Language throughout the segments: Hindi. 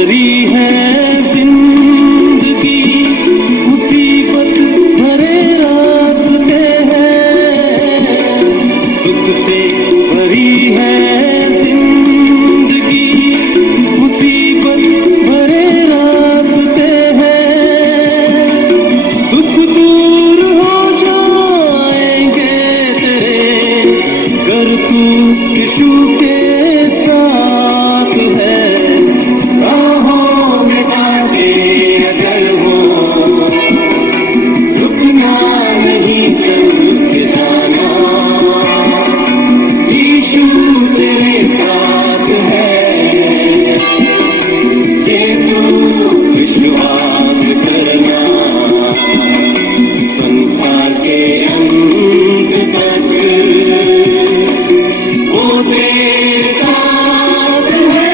भरी है जिंदगी, मुसीबत भरे रास्ते हैं, दुख से भरी है जिंदगी, मुसीबत भरे रास्ते हैं, दुख दूर हो जाएंगे तेरे, कर तू यीशु के साथ है। राहों में कांटे अगर हो, रुकना नहीं, चल के जाना, यीशु तेरे साथ है, ये तू विश्वास करना, संसार के अंत तक वो तेरे साथ है।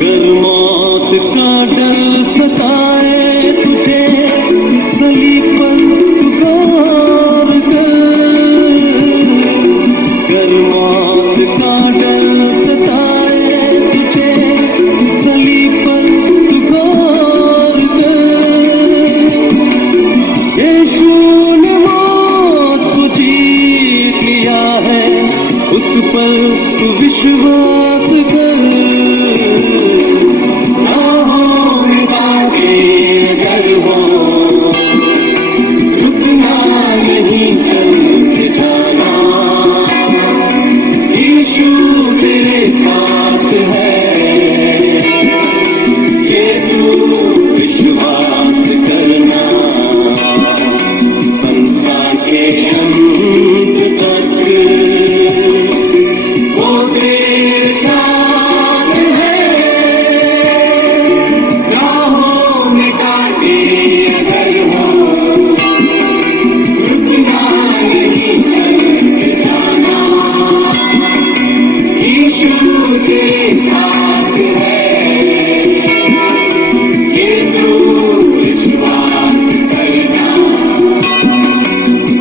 गर मौत का डर सताए तुझे, सलीब पर तू गौर कर, गर मौत का डर सताए तुझे, सलीब पर तू गौर कर, यीशु ने मौत को जीत लिया है, उस पर तू विश्वास कर। राहों में कांटे अगर हो, रुकना नहीं, चल के जाना, यीशु तेरे साथ है, ये तू विश्वास करना, संसार के अंत तक वो तेरे साथ है। राहों में कांटे अगर हो, रुकना नहीं, चल के जाना, यीशु तेरे साथ है, ये तू विश्वास करना,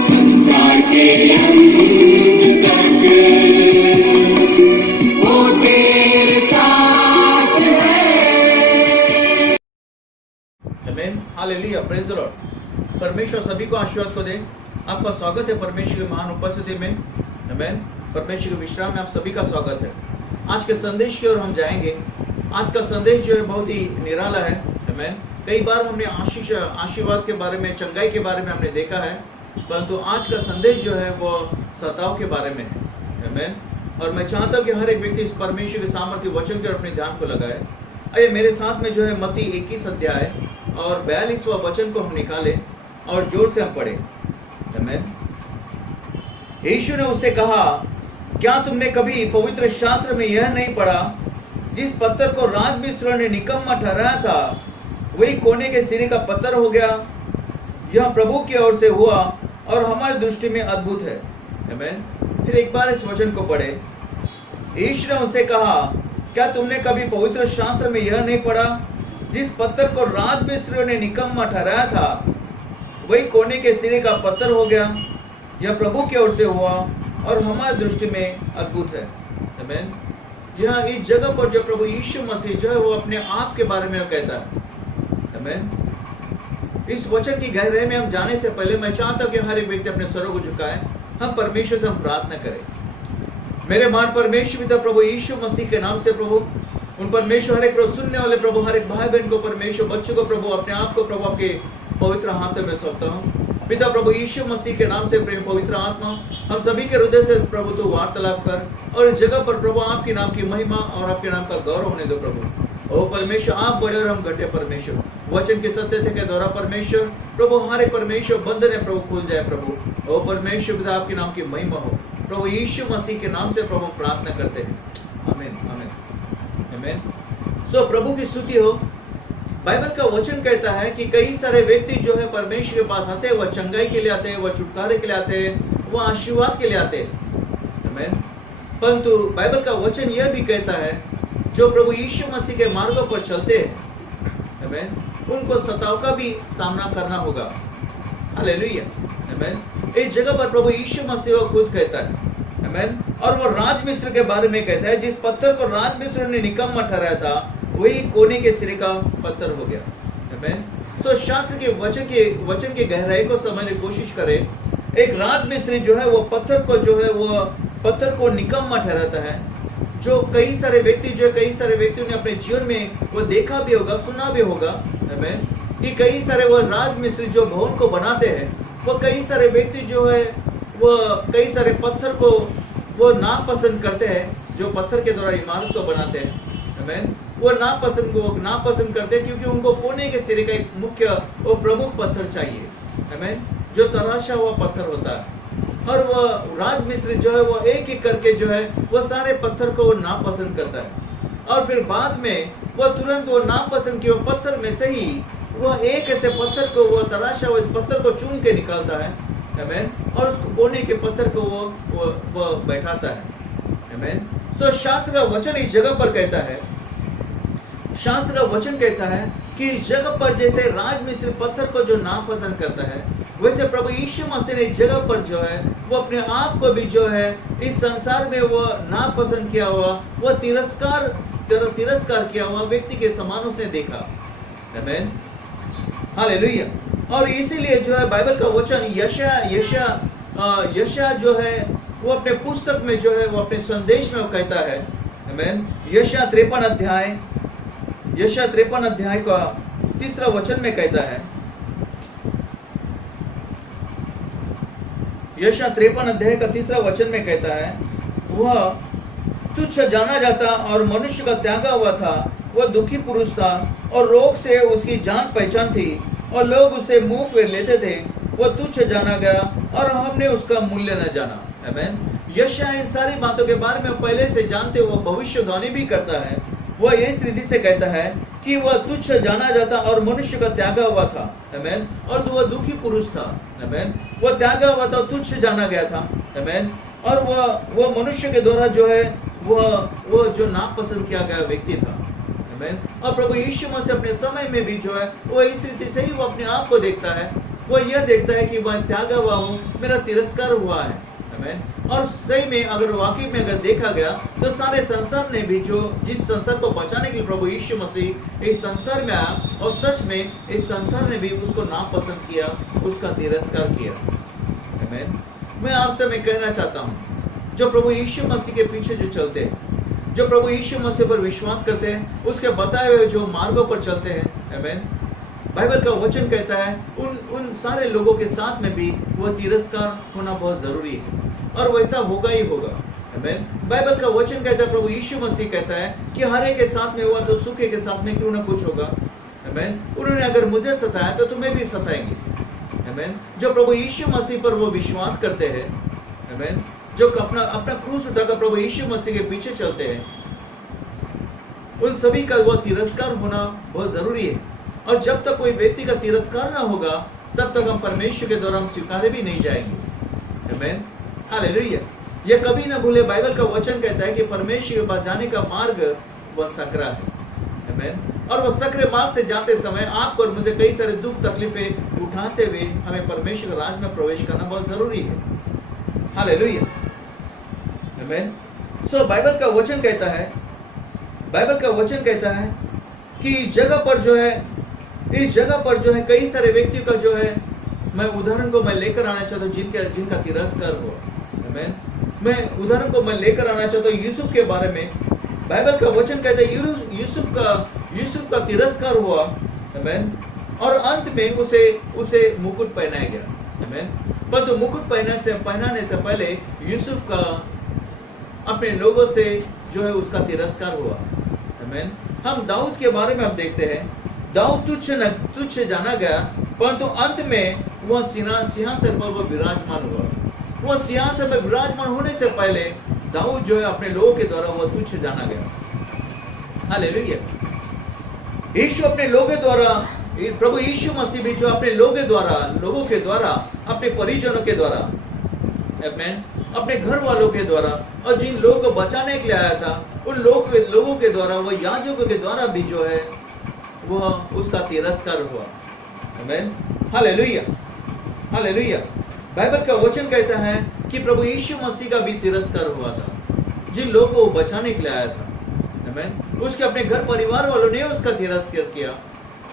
संसार के अंत तक वो तेरे साथ है। आमीन, हालेलुया, प्रेज द लॉर्ड। परमेश्वर सभी को आशीर्वाद को दे। आपका स्वागत है परमेश्वर की महान उपस्थिति में। आमीन, परमेश्वर के विश्राम में आप सभी का स्वागत है। आज के संदेश की ओर हम जाएंगे। आज का संदेश जो है बहुत ही निराला है। आमीन, कई बार हमने आशीर्वाद के बारे में, चंगाई के बारे में हमने देखा है, परंतु आज का संदेश जो है वो सताव के बारे में है। आमीन, और मैं चाहता हूँ कि हर एक व्यक्ति इस परमेश्वर के सामर्थ्य वचन के ओर अपने ध्यान को लगाए। आइए मेरे साथ में जो है मत्ती 21 अध्याय और 42वां वचन को हम निकालें और जोर से हम पढ़ें। आमीन। यीशु ने उससे कहा, क्या तुमने कभी पवित्र शास्त्र में यह नहीं पढ़ा, जिस पत्थर को राजमिस्त्रियों ने निकम्मा ठहराया था, वही कोने के सिरे का पत्थर हो गया। यह प्रभु की ओर से हुआ और हमारी दृष्टि में अद्भुत है। आमीन। फिर एक बार इस वचन को पढ़े। यीशु ने उससे कहा, क्या तुमने कभी पवित्र शास्त्र में यह नहीं पढ़ा, जिस पत्थर को राजमिस्त्रियों ने निकम्मा ठहराया था, वही कोने के सिरे का पत्थर हो गया। यह प्रभु की ओर से हुआ और हमारी दृष्टि में अद्भुत है। आमीन। यहाँ इस जगह पर जो प्रभु यीशु मसीह जो है वो अपने आप के बारे में कहता है। आमीन। इस वचन की गहराई में हम जाने से पहले मैं चाहता हूं कि हर एक व्यक्ति अपने स्वरों को झुकाए, हम परमेश्वर से हम प्रार्थना करें। मेरे महान परमेश्वर पिता प्रभु यीशु मसीह के नाम से प्रभु, उन परमेश्वर हर एक प्रभु सुनने वाले प्रभु, हर एक भाई बहन को परमेश्वर, बच्चों को प्रभु, अपने आप को प्रभु आपके पवित्र हाथों में सौंपता हूँ। पिता प्रभु यीशु मसीह के नाम से प्रेम पवित्र आत्मा हम सभी के हृदय से प्रभु तो वार्तालाप कर और इस जगह पर प्रभु आपके नाम की महिमा और आपके नाम का गौरव होने दो प्रभु। ओ परमेश्वर आप बड़े और हम घटे परमेश्वर, वचन के सत्यता के द्वारा परमेश्वर प्रभु हमारे परमेश्वर बंधन है प्रभु खुल जाए प्रभु। ओ परमेश्वर पिता आपके नाम की महिमा हो प्रभु यीशु मसीह के नाम से प्रभु प्रार्थना करते हैं। आमीन आमीन आमीन। सो प्रभु की स्तुति हो। बाइबल का वचन कहता है कि कई सारे व्यक्ति जो है परमेश्वर के पास आते हैं, वह चंगाई के लिए आते हैं, वह छुटकारे के लिए आते हैं, वह आशीर्वाद के लिए आते हैं। आमीन। परंतु बाइबल का वचन यह भी कहता है जो प्रभु यीशु मसीह के मार्गों पर चलते हैं, आमीन, उनको सताव का भी सामना करना होगा। हालेलुया। आमीन। इस जगह पर प्रभु यीशु मसीह को खुद कहता है, आमीन, और वो राजमिस्र के बारे में कहता है, जिस पत्थर को राजमिस्र ने निकम्मा ठहराया था वही कोने के सिरे का पत्थर हो गया। आमीन। तो शास्त्र के वचन की गहराई को समझने की कोशिश करें। एक राजमिस्त्री जो है वो पत्थर को निकम्मा ठहराता है। जो कई सारे व्यक्तियों ने अपने जीवन में वो देखा भी होगा, सुना भी होगा, आमीन, कि कई सारे वो राजमिस्त्री जो भवन को बनाते हैं, वो कई सारे व्यक्ति जो है वो कई सारे पत्थर को वो नापसंद करते हैं, जो पत्थर के द्वारा इमारत को बनाते हैं। आमीन। वो नापसंद करते हैं क्योंकि उनको कोने के सिरे का एक मुख्य वो प्रमुख पत्थर चाहिए। आमीन। जो तराशा हुआ पत्थर होता है, और वो राजमिस्त्री जो है वो एक एक करके जो है वो सारे पत्थर को वो नापसंद करता है, और फिर बाद में वो तुरंत वो नापसंद के वो पत्थर में से ही वो एक ऐसे पत्थर को वो तराशा हुआ इस पत्थर को चुन के निकालता है। आमीन। और उस कोने के पत्थर को वो बैठाता है। आमीन। सो शास्त्र का वचन इस जगह पर कहता है, शास्त्र का वचन कहता है कि इस जगह पर जैसे राजमिस्त्री पत्थर को जो नापसंद करता है, वैसे प्रभु यीशु मसीह ने इस जगह पर जो है वो अपने आप को भी जो है इस संसार में वो नापसंद किया हुआ, वो तिरस्कार किया हुआ व्यक्ति के समान उसने देखा। आमीन। हालेलुया। और इसीलिए जो है बाइबल का वचन यशायाह जो है वो अपने पुस्तक में जो है वो अपने संदेश में वो कहता है। आमीन। यशायाह 53 अध्याय का 3 वचन में कहता है, यशायाह 53 अध्याय का 3 वचन में कहता है, वह तुच्छ जाना जाता और मनुष्य का त्यागा हुआ था, वह दुखी पुरुष था और रोग से उसकी जान पहचान थी, और लोग उसे मुंह फेर लेते थे। वह तुच्छ जाना गया और हमने उसका मूल्य न जाना। आमीन। यशायाह इन सारी बातों के बारे में पहले से जानते हुए भविष्यवाणी भी करता है। वह इस रीति से कहता है कि वह तुच्छ जाना जाता और मनुष्य का त्यागा हुआ था। आमीन। और वह दुखी पुरुष था। आमीन। वह त्यागा हुआ था, तुच्छ जाना गया था। आमीन। और वह मनुष्य के द्वारा जो है वह जो नापसंद किया गया व्यक्ति था। आमीन। और प्रभु यीशु मसीह अपने समय में भी जो है वो इस रीति से ही वो अपने आप को देखता है। वो यह देखता है कि मैं त्यागा हुआ हूँ, मेरा तिरस्कार हुआ है। आमीन। और सही में अगर वाकई में अगर देखा गया तो सारे संसार ने भी जो जिस संसार को बचाने के लिए प्रभु यीशु मसीह इस संसार में आया, और सच में इस संसार ने भी उसको नापसंद किया, उसका तिरस्कार किया। आमीन। मैं आपसे मैं कहना चाहता हूँ, जो प्रभु यीशु मसीह के पीछे जो चलते हैं, जो प्रभु यीशु मसीह पर विश्वास करते हैं, उसके बताए हुए जो मार्गों पर चलते हैं, आमीन, बाइबल का वचन कहता है उन सारे लोगों के साथ में भी वह तिरस्कार होना बहुत जरूरी है, और वैसा होगा ही होगा। आमीन। बाइबल का वचन कहता है, प्रभु यीशु मसीह कहता है कि हर एक के साथ में हुआ तो सूखे के साथ में क्यों ना कुछ होगा। आमीन। उन्होंने अगर मुझे सताया तो तुम्हें भी सताएंगे। आमीन। जो प्रभु यीशु मसीह पर वो विश्वास करते हैं, आमीन, जो अपना क्रूस उठाकर प्रभु यीशु मसीह के पीछे चलते हैं, उन सभी का वो तिरस्कार होना बहुत जरूरी है। और जब तक कोई व्यक्ति का तिरस्कार ना होगा तब तक हम परमेश्वर के द्वारा हम स्वीकारे भी नहीं जाएंगे। आमीन। हालेलुया। ये कभी ना भूले, बाइबल का वचन कहता है कि परमेश्वर के पास जाने का मार्ग वह सकरा है। आमीन। और वह सकरे मार्ग से जाते समय आपको और मुझे कई सारे दुख तकलीफें उठाते हुए हमें परमेश्वर के राज में प्रवेश करना बहुत जरूरी है। हालेलुया। आमीन। सो बाइबल का वचन कहता है कि इस जगह पर जो है कई सारे व्यक्तियों का जो है मैं उदाहरण को मैं लेकर आना चाहता हूँ जिनका तिरस्कार हुआ। आमीन। मैं उदाहरण को मैं लेकर आना चाहता हूँ यूसुफ के बारे में। बाइबल का वचन कहता है यूसुफ का तिरस्कार हुआ। आमीन। और अंत में उसे मुकुट पहनाया गया। आमीन। परंतु मुकुट पहनाने से पहले यूसुफ का अपने लोगों से जो है उसका तिरस्कार हुआ। आमीन। हम दाऊद के बारे में हम देखते हैं, दाऊद तुच्छ जाना गया, परंतु अंत में वह सिंहासन पर वो विराजमान हुआ। वह सिंहासन में विराजमान होने से पहले दाऊद जो है अपने लोगों के द्वारा वह तुच्छ जाना गया। हालेलुया। यीशु अपने लोगों द्वारा, प्रभु यीशु मसीह भी जो अपने लोगों के द्वारा, अपने परिजनों के द्वारा, अपने घर वालों के द्वारा, और जिन लोगों को बचाने के लिए आया था उन लोगों के द्वारा, वो याजकों के द्वारा भी जो है वो उसका तिरस्कार हुआ। आमीन, हालेलुया, हालेलुया। बाइबल का वचन कहता है कि प्रभु यीशु मसीह का भी तिरस्कार हुआ था, जिन लोगों को बचाने के लिए आया था। आमीन, उसके अपने घर परिवार वालों ने उसका तिरस्कार किया,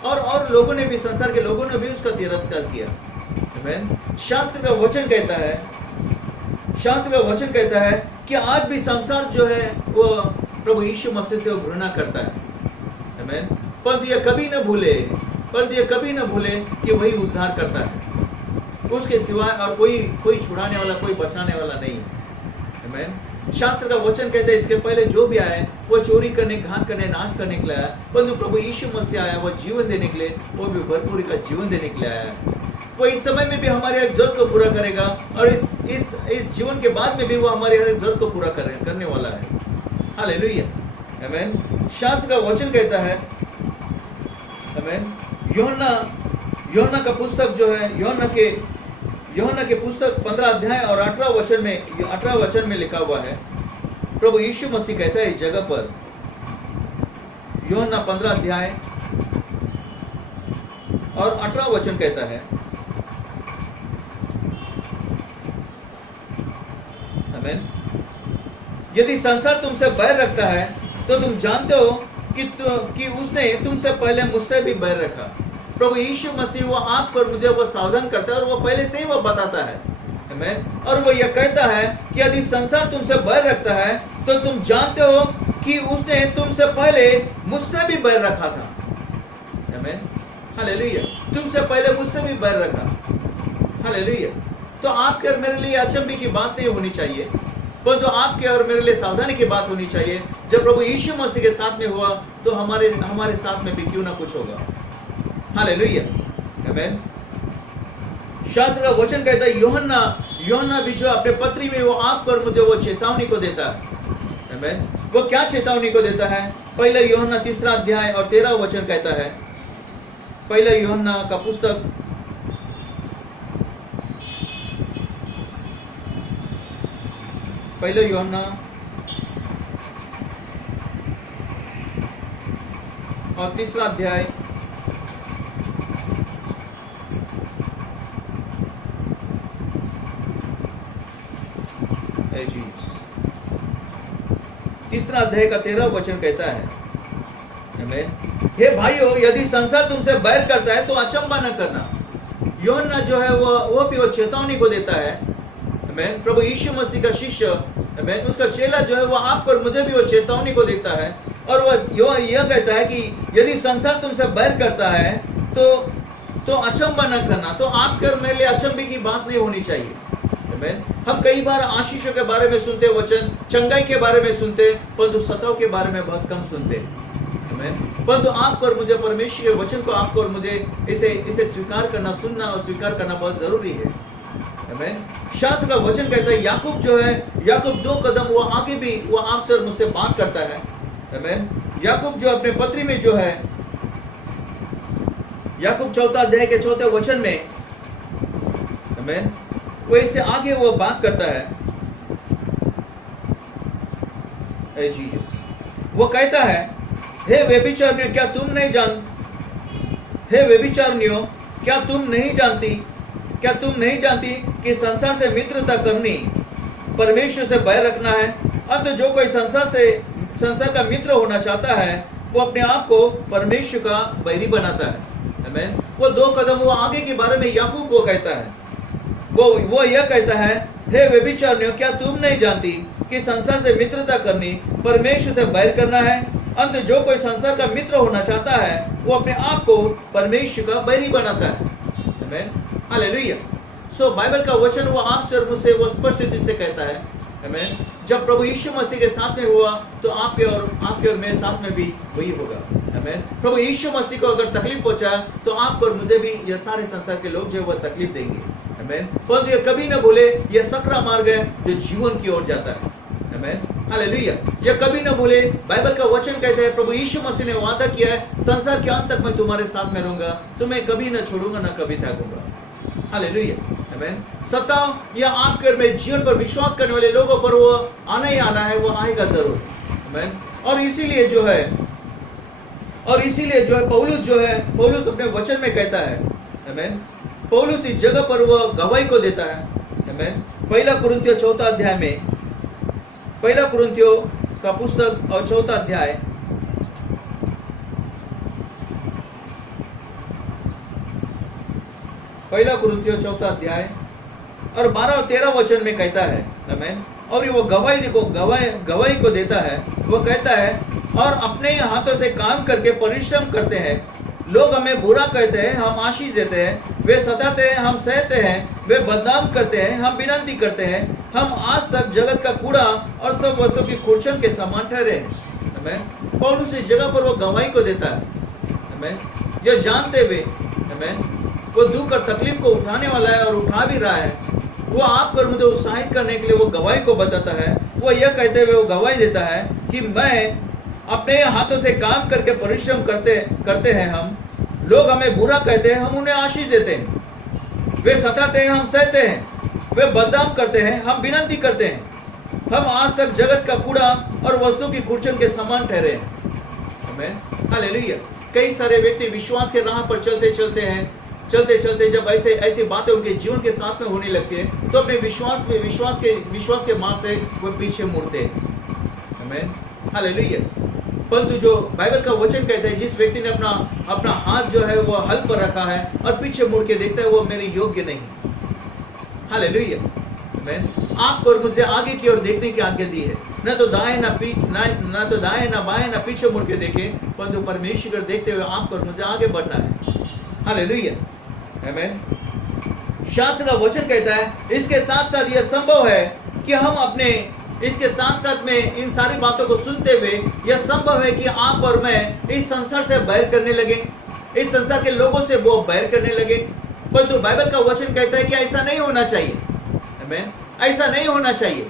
और लोगों ने भी, संसार के लोगों ने भी उसका तिरस्कार किया। आमीन। शास्त्र का वचन कहता है कि आज भी संसार जो है वो प्रभु यीशु मसीह से घृणा करता है। आमीन। परंतु ये कभी न भूले कि वही उद्धार करता है, उसके सिवाय और कोई छुड़ाने वाला, कोई बचाने वाला नहीं। आमीन। शास्त्र का वचन कहता है इसके पहले जो भी आए वो चोरी करने, घात करने, नाश करने के लिए आया, परंतु प्रभु यीशु मसीह आया वो जीवन देने के लिए, वो भी भरपूरी का जीवन देने के लिए आया है। वो इस समय में भी हमारे हर जरूरत को पूरा करेगा, और इस जीवन के बाद में भी वो हमारी हर जरूरत को पूरा करने वाला है। हालेलुया, आमीन। शास्त्र का वचन कहता है, आमीन, यूहन्ना का पुस्तक जो है, यूहन्ना के पुस्तक 15 अध्याय और 18 वचन में लिखा हुआ है। प्रभु यीशु मसीह कहता है इस जगह पर, यूहन्ना 15 अध्याय और 18 वचन कहता है, आमीन, यदि संसार तुमसे बैर रखता है तो तुम जानते हो कि उसने तुमसे पहले मुझसे भी बैर रखा। प्रभु यीशु मसीह वो आपको और मुझे वो सावधान करता है, और वो पहले से ही वो बताता है। आमीन। और वो ये कहता है कि यदि संसार तुमसे बैर रखता है तो तुम जानते हो कि उसने तुमसे पहले मुझसे भी बैर रखा था। आमीन, हालेलुया। तुमसे पहले मुझसे भी बैर रखा। हालेलुया। तो आपके और मेरे लिए अचंभे की बात नहीं होनी चाहिए, परंतु आपके और मेरे लिए सावधानी की बात होनी चाहिए। जब प्रभु यीशु मसीह के साथ में हुआ तो हमारे साथ में भी क्यों ना कुछ होगा। हालेलुया, आमीन। शास्त्र का वचन कहता है, यूहन्ना भी जो अपने पत्री में वो आपको और मुझे वो चेतावनी को देता है। आमीन। वो क्या चेतावनी को देता है? पहले यूहन्ना 3 अध्याय और 13 वचन कहता है, पहले यूहन्ना का पुस्तक पहले यूहन्ना और 3 अध्याय तीसरा अध्याय का 13 वचन कहता है, आमीन, हे भाइयों, यदि संसार तुमसे बैर करता है तो अचंभा न करना। यूहन्ना जो है वो भी वो चेतावनी को देता है। आमीन। प्रभु यीशु मसीह का शिष्य, आमीन, उसका चेला जो है वो आपको और मुझे भी वो चेतावनी को देता है, और वो यह कहता है कि यदि संसार तुमसे बैर करता है तो अचंभा न करना। तो आपके और मेरे लिए अचंभे की बात नहीं होनी चाहिए। आमीन। हम कई बार आशीषों के बारे में सुनते, वचन चंगाई के बारे में सुनते, परंतु सताव के बारे में बहुत कम सुनते। आमीन। परंतु आपको और मुझे परमेश्वर के वचन को, आपको और मुझे इसे स्वीकार करना, सुनना और स्वीकार करना बहुत जरूरी है। आमीन। शास्त्र का वचन कहता है, याकूब जो है, याकूब 2 कदम वो आगे भी वो आपसे और मुझसे बात करता है। आमीन। याकूब जो अपने पत्री में जो है, याकूब 4 अध्याय के 4 वचन में, आमीन, वो इससे आगे वो बात करता है। वो कहता है, हे व्यभिचारिणियों, क्या तुम नहीं जानती कि संसार से मित्रता करनी परमेश्वर से बैर रखना है। अतः जो कोई संसार का मित्र होना चाहता है वो अपने आप को परमेश्वर का बैरी बनाता है। आमीन। वो 2 कदम वो आगे के बारे में याकूब वो कहता है, वो यह कहता है, हे व्यभिचारिणियों, क्या तुम नहीं जानती कि संसार से मित्रता करनी परमेश्वर से बैर करना है। अंत जो कोई संसार का मित्र होना चाहता है वो अपने आप को परमेश्वर का बैरी बनाता है। आमीन, हालेलुया। सो बाइबल का वचन वो आपसे और मुझसे वो स्पष्ट रूप से कहता है। आमीन। जब प्रभु यीशु मसीह के साथ में हुआ तो आपके और मेरे साथ में भी वही होगा। आमीन। प्रभु यीशु मसीह को अगर तकलीफ पहुंचा तो आपको और मुझे भी, ये सारे संसार के लोग जो है वो तकलीफ देंगे। आमीन। परंतु ये कभी न भूले, ये सकरा मार्ग है जो जीवन की ओर जाता है। आमीन। हालेलुया। ये कभी ना भूले, बाइबल का वचन कहते हैं, प्रभु यीशु मसीह ने वादा किया है, संसार के अंत तक मैं तुम्हारे साथ में रहूंगा, तुम्हें कभी ना छोड़ूंगा ना कभी त्यागूंगा। हालेलुया, आमीन। सताओ या आपके में जीवन पर विश्वास करने वाले लोगों पर वो आना ही आना है, वो आएगा जरूर, आमीन। और इसीलिए जो है पौलुस अपने वचन में कहता है, आमीन। पौलुस इस जगह पर वो गवाही को देता है, आमीन। पहला कुरिन्थियों चौथा अध्याय में, पहला कुरिन्थियों का पुस्तक और चौथा अध्याय, पहला कुरिन्थियों चौथा अध्याय और 12 और 13 वचन में कहता है, आमीन। और वो गवाही को देता है, वो कहता है, और अपने हाथों से काम करके परिश्रम करते हैं, लोग हमें बुरा कहते हैं, हम आशीष देते हैं, वे सताते हैं, हम सहते हैं, वे बदनाम करते हैं, हम विनती करते हैं, हम आज तक जगत का कूड़ा और सब वस्तुओं की खुरचन के समान ठहरे हैं। आमीन। पौलुस इस जगह पर वो गवाही को देता है, आमीन। ये जानते हुए, आमीन, वो दुख और तकलीफ को उठाने वाला है और उठा भी रहा है, वो आपको मुझे उत्साहित करने के लिए वो गवाही को बताता है। वो यह कहते हुए वो गवाही देता है कि मैं अपने हाथों से काम करके परिश्रम करते हैं, हम लोग हमें बुरा कहते हैं, हम उन्हें आशीष देते हैं, वे सताते हैं, हम सहते हैं, वे बदनाम करते हैं, हम विनती करते हैं, हम आज तक जगत का कूड़ा और वस्तु की खुरचन के समान ठहरे हैं। आमीन। हालेलुया। कई सारे व्यक्ति विश्वास के राह पर चलते चलते जब ऐसी बातें उनके जीवन के साथ में होने लगती है, तो अपने विश्वास के मार्ग से वो पीछे मुड़ते हैं। आमीन। हालेलुया। परंतु जो बाइबल का वचन कहता है, जिस व्यक्ति ने अपना हाथ जो है वो हल पर रखा है और पीछे मुड़ के देखता है, वो मेरे योग्य नहीं। हालेलुया। आमीन। आपको और मुझे आगे की ओर देखने की आज्ञा दी है, न तो दाएं ना बाएं ना पीछे मुड़ के देखे, परंतु परमेश्वर देखते हुए आपको और मुझे आगे बढ़ना है। हालेलुया। आमीन। शास्त्र का वचन कहता है, इसके साथ साथ यह संभव है कि हम अपने इसके साथ साथ में इन सारी बातों को सुनते हुए यह संभव है कि आप और मैं इस संसार से बैर करने लगे, इस संसार के लोगों से वो बैर करने लगे। परंतु बाइबल का वचन कहता है कि ऐसा नहीं होना चाहिए। आमीन। ऐसा नहीं होना चाहिए।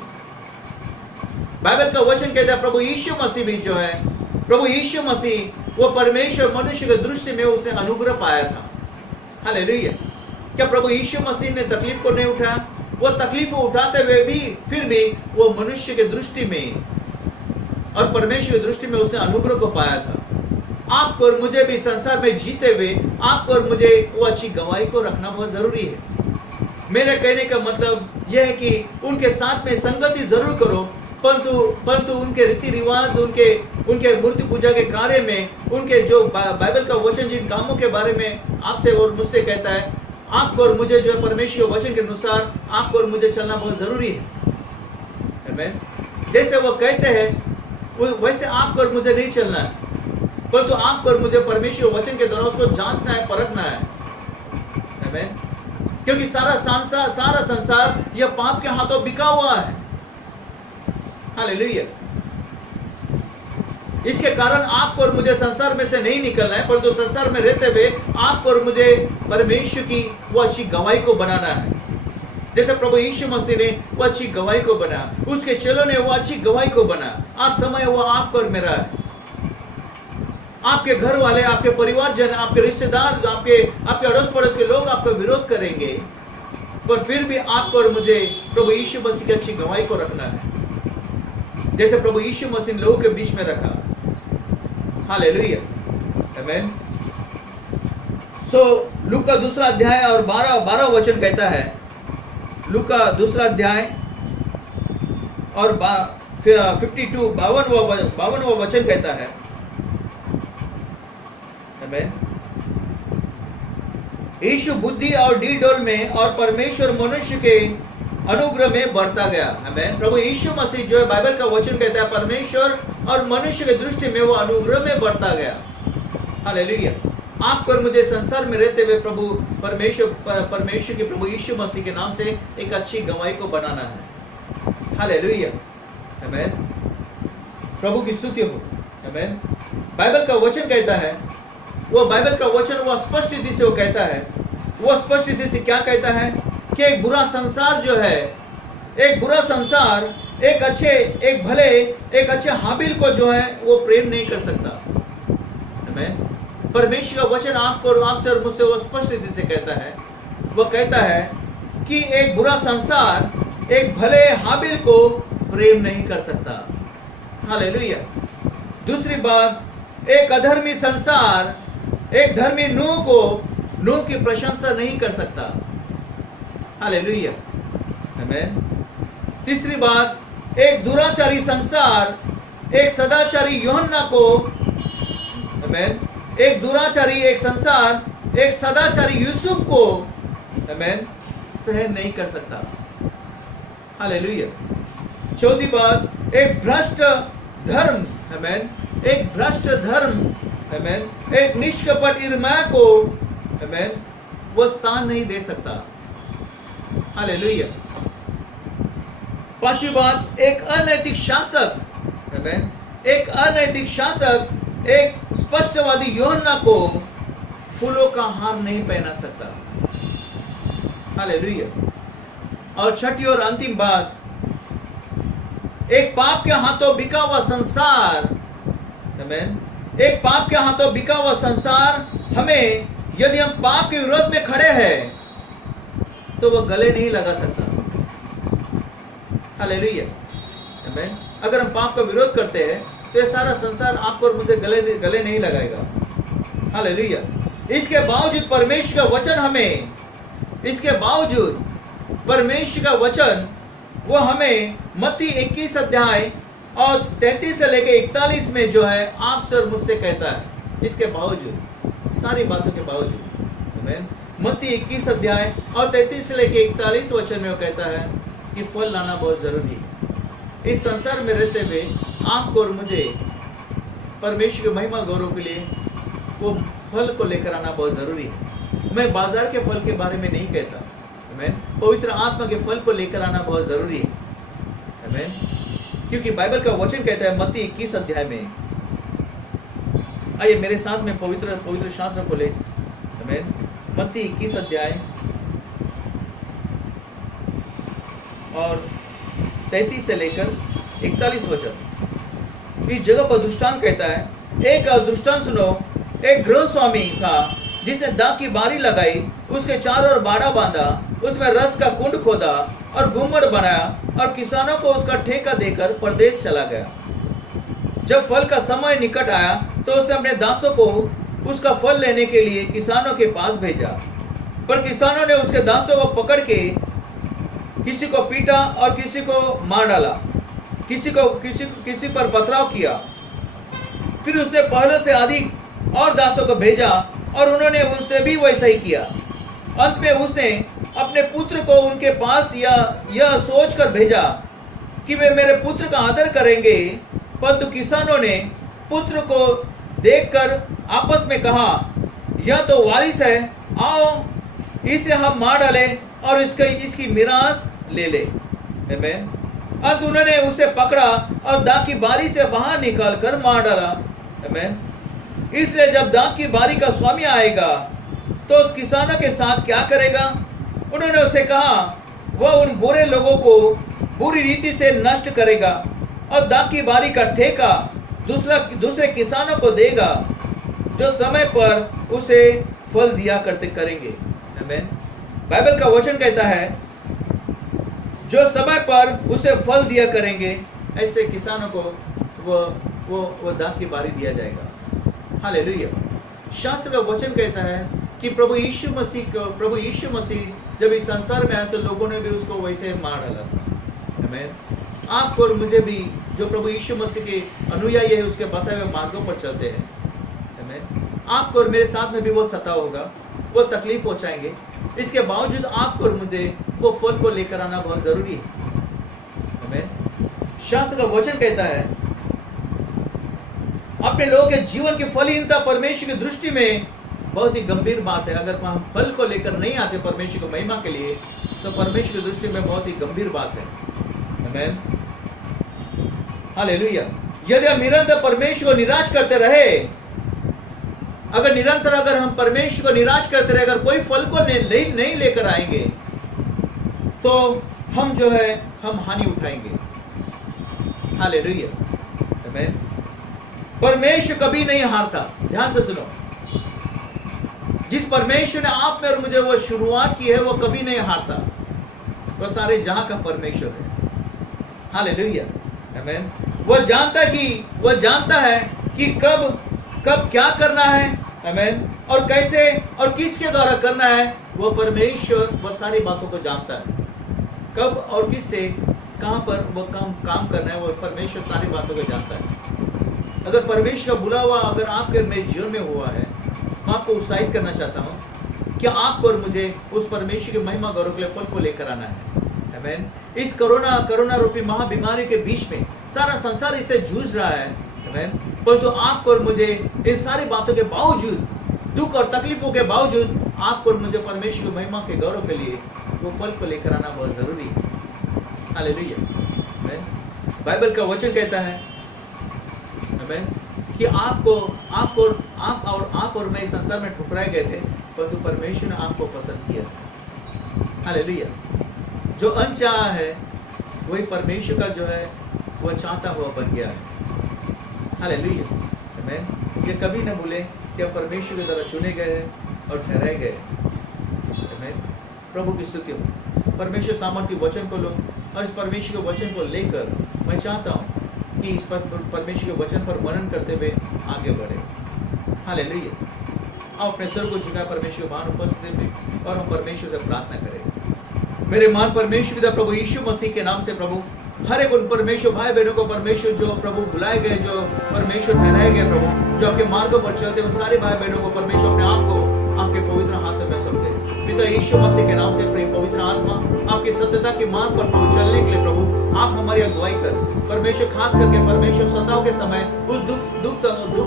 बाइबल का वचन कहता है, प्रभु यीशु मसीह भी जो है, प्रभु यीशु मसीह वो परमेश्वर मनुष्य की दृष्टि में उसने अनुग्रह पाया था। हालेलुया। क्या प्रभु यीशु मसीह ने तकलीफ को नहीं उठाया? वो तकलीफ को उठाते हुए भी फिर भी वो मनुष्य के दृष्टि में और परमेश्वर की दृष्टि में उसने अनुग्रह को पाया था। आपको और मुझे भी संसार में जीते हुए आपको और मुझे वो अच्छी गवाही को रखना बहुत जरूरी है। मेरे कहने का मतलब यह है कि उनके साथ में संगति जरूर करो, परंतु उनके रीति रिवाज, उनके मूर्ति पूजा के कार्य में, उनके जो बाइबल का वचन जिन कामों के बारे में आपसे और मुझसे कहता है, आपको और मुझे जो है परमेश्वर वचन के अनुसार आपको और मुझे चलना बहुत जरूरी है। आमीन। जैसे वो कहते हैं वैसे आपको और मुझे नहीं चलना है, परंतु आपको और मुझे परमेश्वर वचन के द्वारा उसको जांचना है, परखना है। आमीन। क्योंकि सारा संसार यह पाप के हाथों बिका हुआ है। हालेलुया। इसके कारण आपको और मुझे संसार में से नहीं निकलना है, परंतु संसार में रहते हुए आपको और मुझे परमेश्वर की वो अच्छी गवाही को बनाना है। जैसे प्रभु यीशु मसीह ने वो अच्छी गवाही को बना, उसके चेलों ने वो अच्छी गवाही को बना। आज समय वो आपको और मेरा है। आपके घर वाले, आपके परिवारजन, आपके रिश्तेदार, आपके अड़ोस पड़ोस के लोग आपका विरोध करेंगे, पर फिर भी आपको और मुझे प्रभु यीशु मसीह की अच्छी गवाही को रखना है, जैसे प्रभु यीशु मसीह ने लोगों के बीच में रखा। हालेलुया। आमीन। सो लूका दूसरा अध्याय और 12 वचन कहता है, लूका दूसरा अध्याय और 52 वचन कहता है। आमीन। यीशु बुद्धि और डीडोल में और परमेश्वर मनुष्य के अनुग्रह में बढ़ता गया। आमीन। प्रभु यीशु मसीह जो है, बाइबल का वचन कहता है, परमेश्वर और मनुष्य की दृष्टि में वो अनुग्रह में बढ़ता गया। हालेलुया। आपको और मुझे संसार में रहते हुए परमेश्वर के प्रभु यीशु मसीह के नाम से एक अच्छी गवाही को बनाना है। हालेलुया। आमीन। प्रभु की स्तुति हो। आमीन। बाइबल का वचन कहता है, वो बाइबल का वचन वो स्पष्ट रीति से वो कहता है, वो स्पष्ट रीति से क्या कहता है कि एक बुरा संसार जो है, एक बुरा संसार एक भले एक अच्छे हाबिल को जो है वो प्रेम नहीं कर सकता। आमीन। परमेश्वर का वचन आपको और आपसे और मुझसे वो स्पष्ट रीति से कहता है, वो कहता है कि एक बुरा संसार एक भले हाबिल को प्रेम नहीं कर सकता। हालेलुया। दूसरी बात, एक अधर्मी संसार एक धर्मी नूह की प्रशंसा नहीं कर सकता। हालेलुया। आमीन। तीसरी बात, एक दुराचारी संसार एक सदाचारी यूहन्ना को, आमीन, एक दुराचारी एक संसार एक सदाचारी यूसुफ को, आमीन, सहन नहीं कर सकता। हालेलुया। चौथी बात, एक भ्रष्ट धर्म, आमीन, एक भ्रष्ट धर्म, आमीन, एक निष्कपट इर्मिया को, आमीन, वो स्थान नहीं दे सकता। हालेलुया। पांचवी बात, एक अनैतिक शासक, आमीन, एक अनैतिक शासक एक स्पष्टवादी यूहन्ना को फूलों का हार नहीं पहना सकता। हालेलुया। और छठी और अंतिम बात, एक पाप के हाथों बिका हुआ संसार, आमीन, एक पाप के हाथों बिका हुआ संसार हमें, यदि हम पाप के विरोध में खड़े हैं तो वह गले नहीं लगा सकता। हालेलुया। आमीन। अगर हम पाप का विरोध करते हैं तो ये सारा संसार आपको और मुझे गले नहीं लगाएगा। हालेलुया। इसके बावजूद परमेश्वर का वचन हमें, इसके बावजूद परमेश्वर का वचन वो हमें मत्ती 21 अध्याय और 33 से लेकर 41 में जो है आपसे और मुझसे कहता है। इसके बावजूद, सारी बातों के बावजूद, आमीन, मत्ती 21 अध्याय और 33 से लेकर 41 वचन में वो कहता है कि फल लाना बहुत जरूरी है। इस संसार में रहते हुए आपको और मुझे परमेश्वर की महिमा गौरव के लिए वो फल को लेकर आना बहुत जरूरी है। मैं बाजार के फल के बारे में नहीं कहता, आमीन, पवित्र आत्मा के फल को लेकर आना बहुत जरूरी है। आमीन। क्योंकि बाइबल का वचन कहता है मत्ती 21 अध्याय में, आइए मेरे साथ में पवित्र शास्त्र को ले, आमीन, मत्ती 21 अध्याय और 33 से लेकर 41 वचन। इस जगह पर दृष्टांत कहता है, एक दृष्टांत सुनो। एक गृह स्वामी था जिसने दाख की बारी लगाई, उसके चारों ओर बाड़ा बांधा, उसमें रस का कुंड खोदा और गुम्बद बनाया और किसानों को उसका ठेका देकर परदेश चला गया। जब फल का समय निकट आया तो उसने अपने दासों को उसका फल लेने के लिए किसानों के पास भेजा, पर किसानों ने उसके दासों को पकड़ के किसी को पीटा और किसी को मार डाला, किसी पर पथराव किया। फिर उसने पहले से अधिक और दासों को भेजा और उन्होंने उनसे भी वैसा ही किया। अंत में उसने अपने पुत्र को उनके पास यह सोचकर भेजा कि वे मेरे पुत्र का आदर करेंगे, परंतु किसानों ने पुत्र को देखकर आपस में कहा, यह तो वारिस है, आओ इसे हम मार डालें और इसकी मिरास ले ले। आमीन। अब उन्होंने उसे पकड़ा और दाख की बारी से बाहर निकालकर मार डाला। आमीन। इसलिए जब दाख की बारी का स्वामी आएगा तो उस किसानों के साथ क्या करेगा? उन्होंने उसे कहा, वह उन बुरे लोगों को बुरी रीति से नष्ट करेगा और दाख की बारी का ठेका दूसरे किसानों को देगा जो समय पर उसे फल दिया करते करेंगे। आमीन। बाइबल का वचन कहता है, जो समय पर उसे फल दिया करेंगे ऐसे किसानों को वो दाख की बारी दिया जाएगा। हालेलुया। शास्त्र का वचन कहता है कि प्रभु यीशु मसीह जब इस संसार में आए तो लोगों ने भी उसको वैसे मार डाला था। आमीन। आपको और मुझे भी जो प्रभु यीशु मसीह के अनुयायी है उसके बताए हुए मार्गों पर चलते हैं। आमीन। आपको और मेरे साथ में भी वो सता होगा, वो तकलीफ पहुंचाएंगे। इसके बावजूद आपको और मुझे वो फल को लेकर आना बहुत जरूरी है। आमीन। शास्त्र का वचन कहता है, अपने लोगों के जीवन की फलहीनता परमेश्वर की दृष्टि में बहुत ही गंभीर बात है। अगर हम फल को लेकर नहीं आते परमेश्वर को महिमा के लिए तो परमेश्वर की दृष्टि में बहुत ही गंभीर बात है। आमीन। हालेलुया। यदि हम निरंतर परमेश्वर को निराश करते रहे, अगर हम परमेश्वर को निराश करते रहे, अगर कोई फल को नहीं लेकर आएंगे तो हम हानि उठाएंगे। हालेलुया, आमीन। परमेश्वर कभी नहीं हारता। ध्यान से सुनो, जिस परमेश्वर ने आप में और मुझे वो शुरुआत की है वो कभी नहीं हारता। वो सारे जहां का परमेश्वर है। हालेलुया, आमीन। वो जानता है कि कब क्या करना है, आमीन, और कैसे और किसके द्वारा करना है। वो परमेश्वर वो सारी बातों को जानता है। कब और किससे कहां पर वो काम करना है, वो परमेश्वर सारी बातों को जानता है। अगर परमेश्वर का बुला हुआ अगर आपके मेरे जीवन में हुआ है, मैं आपको उत्साहित करना चाहता हूं कि आपको और मुझे उस परमेश्वर की महिमा गौरव के लिए फल को लेकर आना है, आमीन। इस कोरोना रूपी महाबीमारी के बीच में सारा संसार इससे जूझ रहा है, आमीन। परंतु आपको और मुझे इन सारी बातों के बावजूद, दुख और तकलीफों के बावजूद, आपको और मुझे परमेश्वर की महिमा के गौरव के लिए वो फल को लेकर आना बहुत जरूरी है। हालेलुया, आमीन। बाइबल का वचन कहता है, आमीन, कि आप और मैं इस संसार में ठुकराए गए थे, परंतु परमेश्वर ने आपको पसंद किया। हालेलुया। जो अनचाहा है वही परमेश्वर का जो है वह चाहता हुआ बन गया है। हालेलुया, आमीन। ये कभी न भूले कि हम परमेश्वर के द्वारा चुने गए हैं और ठहराए गए, आमीन। प्रभु की स्तुति हो। परमेश्वर सामर्थ्य वचन को लो और इस परमेश्वर के वचन को लेकर मैं चाहता हूँ कि इस पर परमेश्वर के वचन पर मनन करते हुए आगे बढ़े। हालेलुया। आओ अपने सर को झुकाए परमेश्वर के महान उपस्थिति में और हम परमेश्वर से प्रार्थना करें। मेरे महान परमेश्वर पिता प्रभु यीशु मसीह के नाम से प्रभु, हर एक उन परमेश्वर भाई बहनों को परमेश्वर जो प्रभु बुलाए गए, जो परमेश्वर ठहराए गए प्रभु, जो आपके मार्गों पर चलते, उन सारे भाई बहनों को परमेश्वर अपने आप को आपके पवित्र हाथों में सौंपते। पिता यीशु मसीह के नाम से प्रेम पवित्र आत्मा आपकी सत्यता के मार्ग पर प्रभु चलने के लिए प्रभु आप हमारी अगुवाई कर। परमेश्वर खास करके परमेश्वर संताओं के समय, उस दुख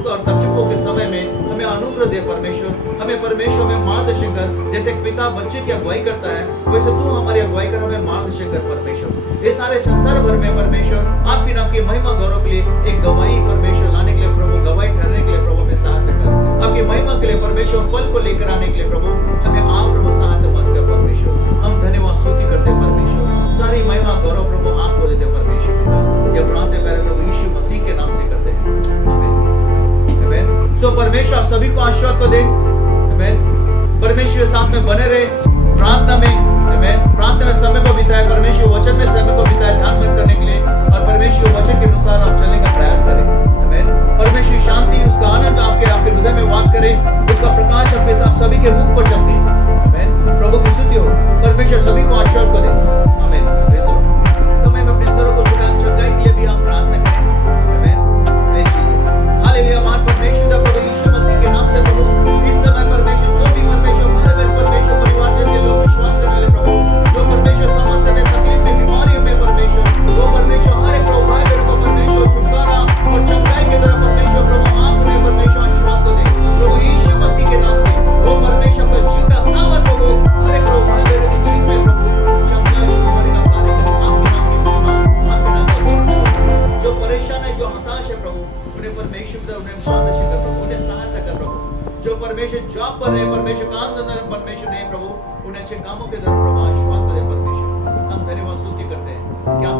और तकलीफों के समय में हमें अनुग्रह दे परमेश्वर। हमें परमेश्वर में मार्गदर्शन कर। जैसे एक पिता बच्चे की अगुवाई करता है, वैसे तू हमारी अगुवाई कर, हमें मार्गदर्शन कर परमेश्वर। ये सारे संसार भर में परमेश्वर आपके नाम की महिमा गौरव के लिए एक गवाही परमेश्वर लाने के लिए प्रभु, गवाही ठहरने के लिए प्रभु में सहायता कर। आपकी महिमा के लिए परमेश्वर फल को लेकर आने के लिए प्रभु हमें आप प्रभु सहायता मत कर परमेश्वर। हम धन्यवाद स्तुति करते परमेश्वर। सारी महिमा गौरव प्रभु आपको देते परमेश्वर पिता। ये प्रार्थना प्यारे प्रभु यीशु मसीह के नाम से करते हैं, आमीन, आमीन। सो परमेश्वर आप सभी को आशीर्वाद को दे, आमीन। परमेश्वर के साथ में बने रहे प्रार्थना में, आमीन। प्रार्थना में समय को बिताए, परमेश्वर वचन में समय को बिताए ध्यान मन करने के लिए, और परमेश्वर वचन के अनुसार आप चलने का प्रयास करें, आमीन। परमेश्वर शांति, उसका आनंद आपके हृदय में वास करे, उसका प्रकाश आप सभी के मुख पर चमके, आमीन। प्रभु की स्तुति हो। परमेश्वर सभी को आशीर्वाद को दे, आमीन। समय में अपने सरों को झुकाए के लिए भी हम प्रार्थना करें, आमीन। हालेलुया। महान परमेश्वर प्रभु यीशु मसीह के नाम से प्रभु इस समय परमेश्वर जो भी परमेश्वर परमेश्वर परिवारजन के लोग विश्वास करने वाले प्रभु, जो परमेश्वर समस्या में, तकलीफ में, बीमारियों में परमेश्वर, वो परमेश्वर हर एक प्रभु भाई बहनों को परमेश्वर छुटकारा और चंगाई के द्वारा परमेश्वर प्रभु आप उन्हें परमेश्वर आशीर्वाद को दे प्रभु यीशु मसीह के नाम से। वो परमेश्वर का जीव का सावर प्रभु हर एक प्रभु भाई बहनों के जीवन में प्रभु चंगाई और बीमारी का कार्य करे। आपके नाम की महिमा, आपके नाम का गौरव। जो परेशान है, जो हताश है प्रभु, उन्हें परमेश्वर पिता उन्हें मार्गदर्शन कर प्रभु, उन्हें सहायता कर प्रभु। जो परमेश्वर जॉब पर रहे, परमेश्वर काम धंधा परमेश्वर नहीं प्रभु, उन्हें अच्छे कामों के द्वारा प्रभु आशीर्वाद को दे परमेश्वर। हम धन्यवाद स्तुति करते हैं कि आप